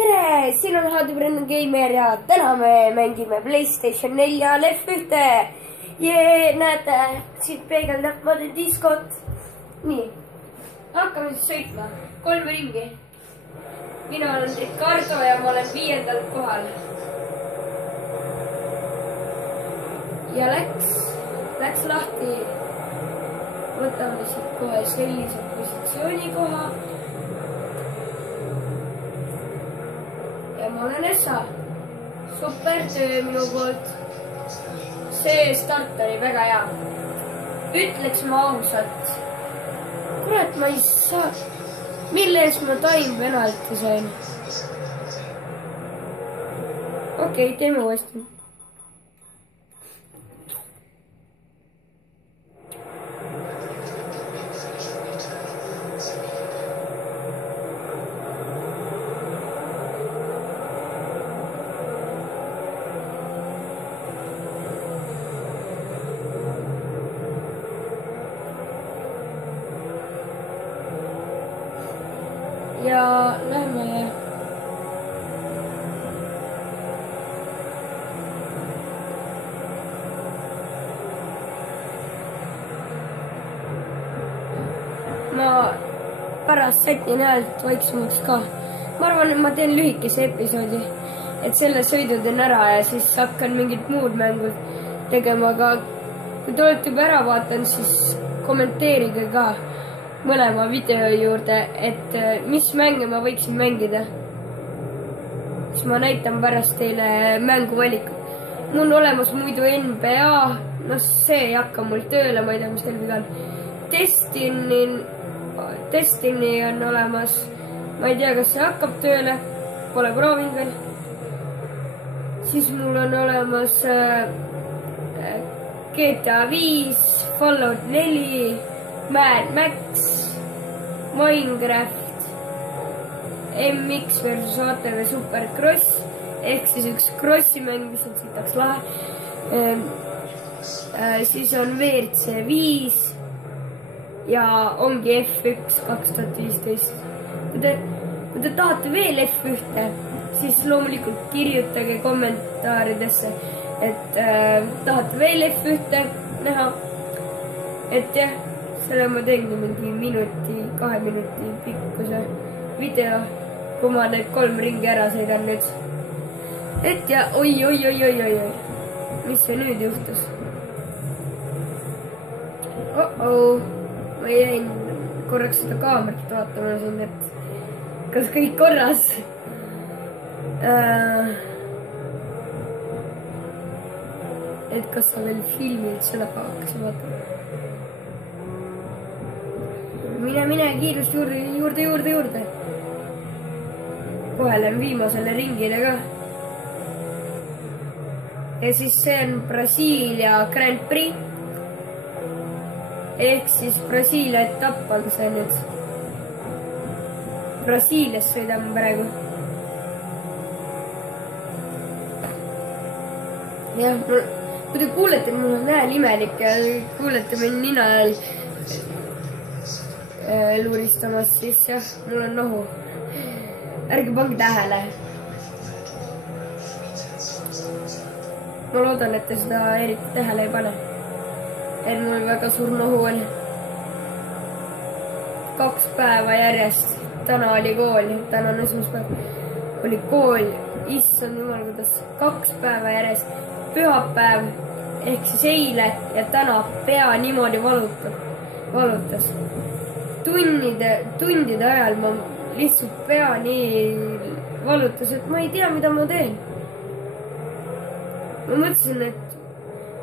tere, siin on Hadibrenn Gamer ja täna me mängime PlayStation 4 F1. Jee, näete, siit peegeldab ma diskot. Nii, hakkame siis sõitma. 3 ringi. Mina olen Ricardo ja ma olen 5. kohal. Ja läks lahti. Võtame siit kohe sellise positsiooni koha. Ja ma olen Essa. Super töö minu poolt. See start oli väga hea. Ütleks ma ausalt. Kurat, ma ei saa. Mille eest ma time penalti sain? Okei, teeme uuesti. Ja lähme. Ma pärast sätin häält vaiksemaks ka. Ma arvan, et ma teen lühikese episoodi, et selle sõidu teen ära ja siis hakkan mingit muud mängud tegema, aga kui te olete juba ära vaatanud, siis kommenteerige ka mõlema video juurde, et mis mänge ma võiksin mängida. Siis ma näitan pärast teile mänguvalikut. Mul on olemas muidu NBA, no see ei hakka mul tööle, ma ei tea, mis teil viga on. Destiny on olemas, ma ei tea, kas see hakkab tööle, pole proovinud veel. Siis mul on olemas GTA 5, Fallout 4, Mad Max, Minecraft, MX versus ATV Supercross, ehk siis üks crossi mäng, mis on siitaks lahe. Siis on WRC 5 ja ongi F1 2015. Kui te tahate veel F1, siis loomulikult kirjutage kommentaaridesse, et tahate veel F1 näha, et jah, selle ma teengi mingi 2 minuti pikkuse video, kui ma need 3 ringi ära sõidan nüüd. Et ja oi, mis see nüüd juhtus? Ma jäin korraks seda kaamerat vaatama siin, et kas kõik korras. Et kas sa veel filmid seda hakkasin vaatama. Mine, kiirust juurde. Kohe lähen viimasele ringile ka. Ja siis see on Brasiilia Grand Prix. Ehk siis Brasiilia etapp on see nüüd. Brasiilias sõidame praegu. Jah, kui te kuulete, mul on hääl imelik ja kuulete mind nina luuristamas, siis jah, mul on nohu. Ärge pange tähele. Ma loodan, et te seda eriti tähele ei pane. Et mul väga suur nohu on. 2 päeva järjest. Täna oli kool, täna on esmaspäev. Oli kool, issand jumal, kuidas 2 päeva järjest. Pühapäev, ehk siis eile ja täna pea niimoodi valutas. Tundide ajal ma lihtsalt pea nii valutas, et ma ei tea, mida ma teen. Ma mõtlesin,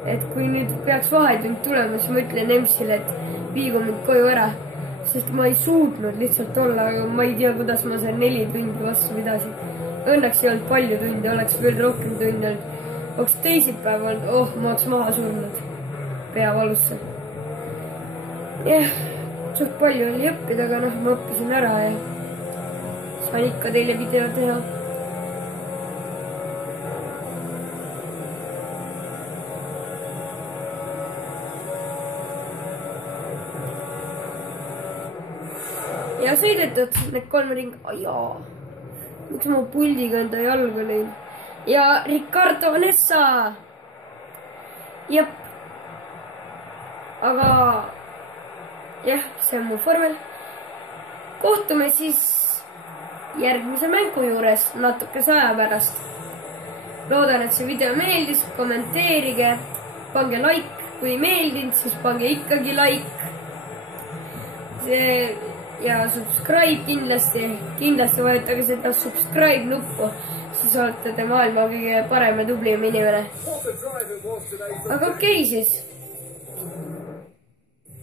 et kui nüüd peaks vahetund tulema, siis ma ütlen Emsile, et viigu mind koju ära, sest ma ei suutnud lihtsalt olla, aga ma ei tea, kuidas ma seal 4 tundi vastu pidasin. Õnneks ei olnud palju tundi, oleks veel rohkem tundi olnud. Oleks teisipäev olnud, ma oleks maha surnud pea valusse. Jah. Suht palju oli õppida, aga ma õppisin ära ja saan ikka teile video teha. Ja sõidetud need 3 ringi. miks ma puldiga enda jalga lõin? ja Ricardo Nessa. jep. aga jah, see on mu vormel. kohtume siis järgmise mängu juures natukese aja pärast. loodan, et see video meeldis, kommenteerige, pange like, kui ei meeldinud, siis pange ikkagi like. see ja subscribe kindlasti vajutage seda subscribe nuppu, siis olete te maailma kõige parem ja tublim inimene. aga okei siis.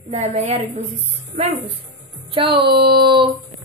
näeme järgmises mängus. Tšau!